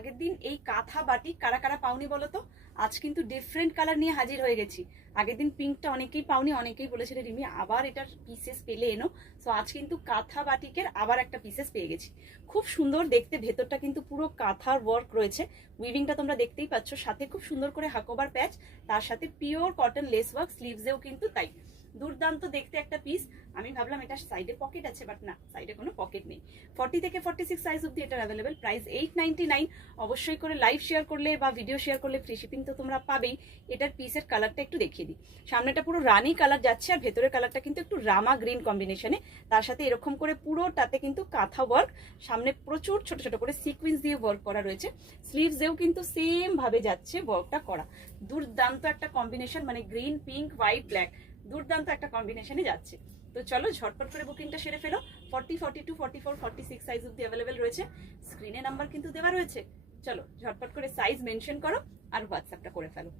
আগের দিন এই কাঁথা বাটিক কারা কারা পাওনি বলো তো? আজ কিন্তু ডিফারেন্ট কালার নিয়ে হাজির হয়ে গেছি। আগের দিন পিঙ্কটা অনেকেই পাওনি, অনেকেই বলেছিলে রিমি আবার এটার পিসেস পেলে এনো। সো আজ কিন্তু কাঁথা বাটিকের আবার একটা পিসেস পেয়ে গেছি। খুব সুন্দর দেখতে, ভেতরটা কিন্তু পুরো কাঁথার ওয়ার্ক রয়েছে। উইভিংটা তোমরা দেখতেই পাচ্ছ, সাথে খুব সুন্দর করে হাকোবার প্যাচ, তার সাথে পিওর কটন লেস ওয়ার্ক, স্লিভসেও কিন্তু তাই। দুর্দান্ত দেখতে একটা পিস। আমি ভাবলাম এটা সাইডে পকেট আছে, বাট না, সাইডে কোনো পকেট নেই। 40 থেকে 46 সাইজ অব্দি এটা অ্যাভেলেবেল। প্রাইস 899। অবশ্যই করে লাইভ শেয়ার করলে বা ভিডিও শেয়ার করলে ফ্রি শিপিং তো তোমরা পাবেই। এটার পিসের কালারটা একটু দেখিয়ে দিই। সামনেটা পুরো রানি কালার যাচ্ছে, আর ভেতরের কালারটা কিন্তু একটু রামা গ্রিন কম্বিনেশনে, তার সাথে এরকম করে পুরোটাতে কিন্তু কাঁথা ওয়ার্ক, সামনে প্রচুর ছোট ছোট করে সিকোয়েন্স দিয়ে ওয়ার্ক করা রয়েছে। স্লিভসেও কিন্তু সেম ভাবে যাচ্ছে ওয়ার্কটা করা। দুর্দান্ত একটা কম্বিনেশন, মানে গ্রিন, পিঙ্ক, হোয়াইট, ব্ল্যাক, দুর্দান্ত একটা কম্বিনেশনে যাচ্ছে। তো চলো ঝটপট করে বুকিংটা সেরে ফেলো। 40, 42, 44, 46 সাইজ অব্দি অ্যাভেলেবেল রয়েছে। স্ক্রিনে নাম্বার কিন্তু দেওয়া রয়েছে। চলো ঝটপট করে সাইজ মেনশন করো আর হোয়াটসঅ্যাপটা করে ফেলো।